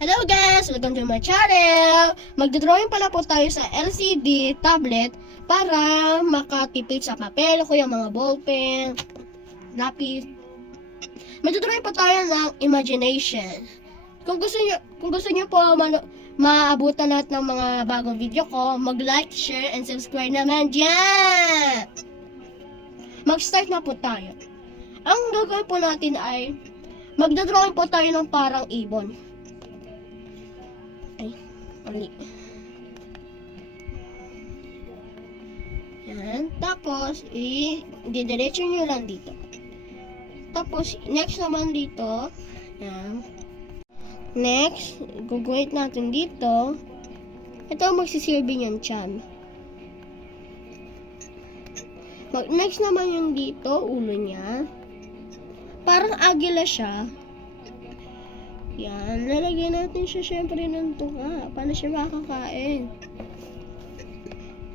Hello guys! Welcome to my channel! Magdodrawing pala po tayo sa LCD tablet para makatipid sa papel o yung mga ballpen, lapis. Magdodrawing po tayo ng imagination. Kung gusto niyo po maabutan lahat ng mga bagong video ko, mag-like, share, and subscribe naman dyan! Mag-start na po tayo. Ang gagawin po natin ay magdodrawing po tayo ng parang ibon. Ay, mali. Yan. Tapos, i-diretso nyo lang dito. Tapos, next naman dito. Yan. Next, guguhit natin dito. Ito ang magsisilbi niyang tiyan. Next naman yung dito, ulo niya. Parang agila siya. Yan, lalagyan natin siya syempre ng tuka. Paano siya makakain?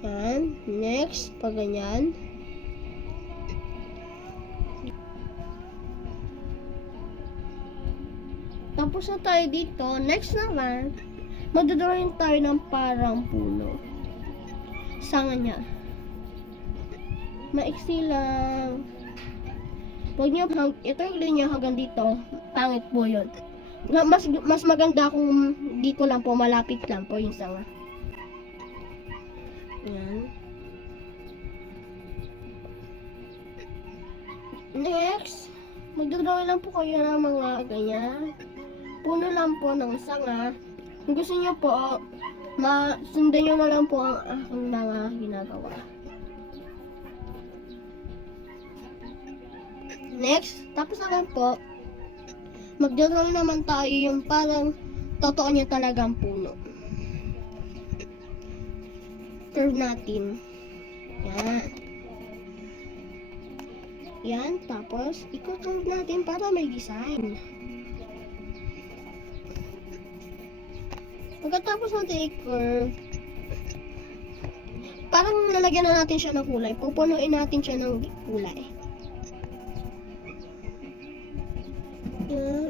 Yan, next, pag ganyan. Tapos na tayo dito. Next naman, magdodrawing tayo ng parang puno. Sanga niya. Maiksi lang. Huwag niyo, ito yung linya hanggang dito. Pangit po yun. Mas maganda kung dito lang po, malapit lang po yung sanga. Yan. Next, magdodrawing lang po kayo ng mga ganyan. Puno lang po ng sanga. Kung gusto niyo po, sundan niyo na lang po ang aking mga ginagawa. Next, tapos naman po, magdodrawing naman tayo yung parang totoo niya talagang puno. Curve natin. Yan. Yan, tapos i-curve natin para may design. Pagkatapos natin i-curve, parang lalagyan na natin siya ng kulay. Pupunuin natin siya ng kulay.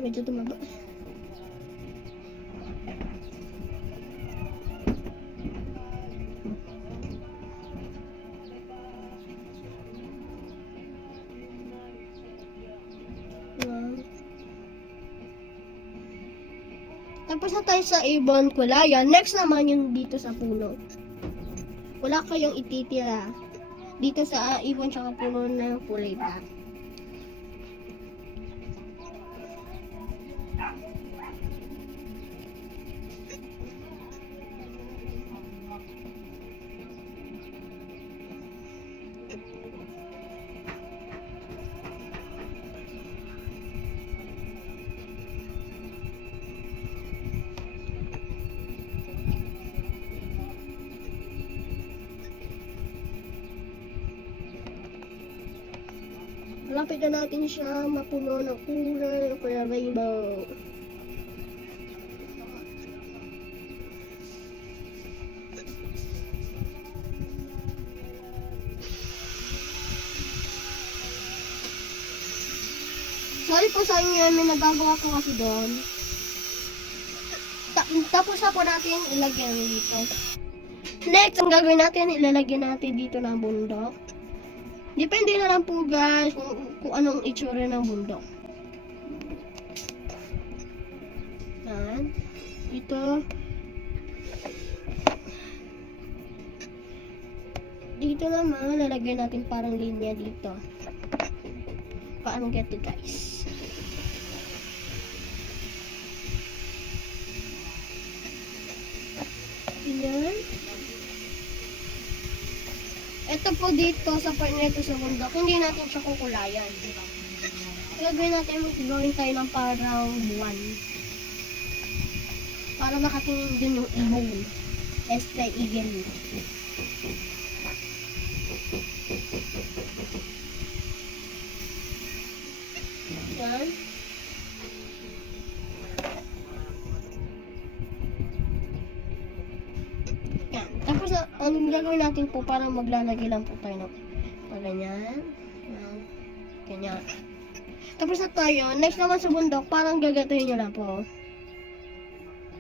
Medyo tumaba. Tapos na tayo sa ibon kulayan. Next naman yung dito sa puno. Wala kayong ititira dito sa ibon tsaka puno na kulay black. Malapit na natin siya mapuno ng kulay o kaya rainbow. Sorry po sa inyo, may nagagawa ko kasi doon. Tapos na po natin ilagyan dito. Next, ang gagawin natin, ilalagyan natin dito ng bundok. Depende na lang po guys kung anong itsura ng bundok. Yan. Dito. Dito naman, lalagyan natin parang linya dito. Paano ganito guys? Yan. Ito po dito sa part nito sa bundok, hindi natin siya kukulayan. Gagawin natin, gawin tayo ng parang buwan. Para nakatingin din yung ibon. Extra eagle. Yan. Yan. Tapos, ang gagawin natin po, parang maglalagay lang po tayo ng ganyan. Yan. Ganyan. Tapos na tayo. Next naman sa bundok, parang gagatuhin nyo lang po.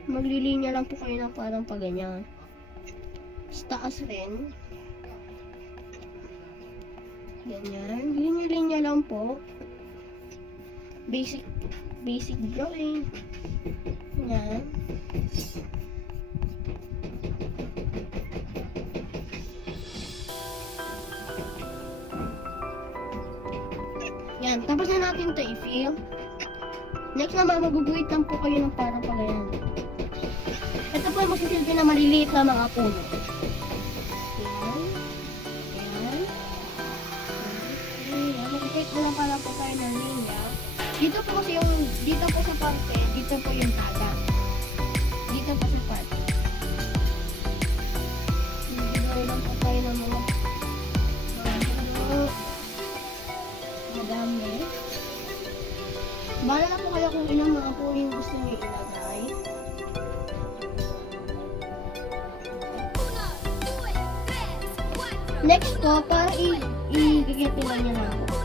Maglilinya lang po kayo ng parang paganyan. Sa taas rin. Ganyan. Linya-linya lang po. Basic drawing. Yan. Yan. Tapos na natin ito i-fill. Next naman, maguguhit lang po kayo ng parang pagayan. Ito po yung magsisilbi na maliliit na mga puno. Yan. Yan. Yan. Maguguhit mo lang para po tayo ng linya. Dito po kasi yung, dito po sa parte, dito po yung dagat. Dito po sa parte. Dito lang po tayo ng mga madami. Bala na po kayo kung ilang mga po yung gusto niyo ilagay. Next po, para i-gigitin lang niya lang po.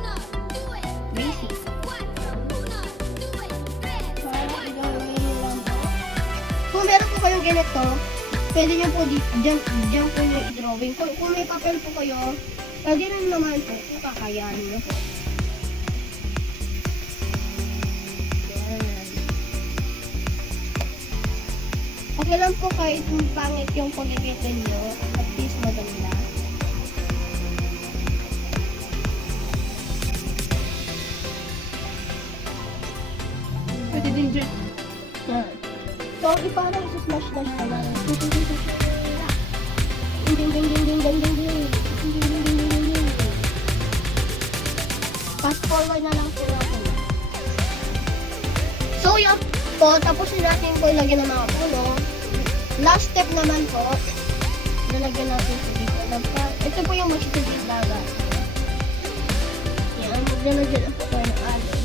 Basic. Para i-gawin niyo lang po. Kung meron po kayong ganito, pwede niyo po dyan po yung i-drawing. Kung may papel po kayo, pwede rin naman po kung kakayanin niyo po. Okay lang po kahit pangit yung pagkikitin nyo, at least maganda. Pwede din dyan. Yan. So, iparang isusmash-dash ka lang. Ding. Fast forward na lang po natin. So, yan po, tapos natin po ilagyan ng mga puno. Last step naman po, lalagyan natin sa dito. Ito po yung magsisigit dagat. Yan, maglalagyan na po tayo ng alon.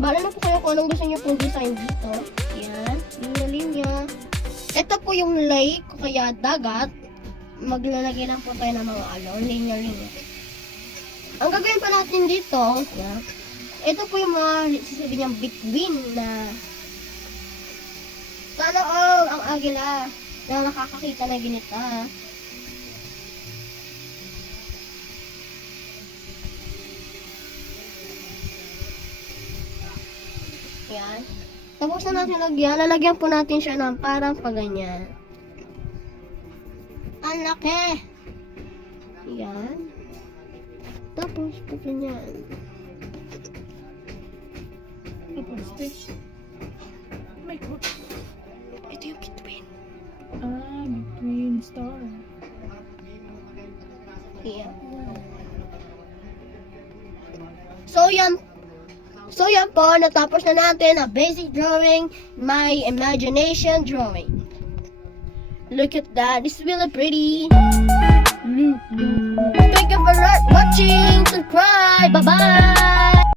Bala na po kayo kung anong gusto niyo pong design dito. Yan, linya-linya. Ito po yung lake, kaya dagat. Maglalagay lang po tayo ng mga alon, linya-linya. Ang gagawin pa natin dito, yan. Ito po yung mga sasabi niyang between na sana all ang agila na nakakakita na ginita. Yan. Tapos na natin lagyan. Lalagyan po natin siya ng parang paganyan. Ang laki! Yan. Tapos paganyan. Stitch. My God. Ito yung between. Between star. Yeah. So yan po, natapos na natin a basic drawing, my imagination drawing. Look at that, it's really pretty. Thank you for watching, subscribe, bye-bye.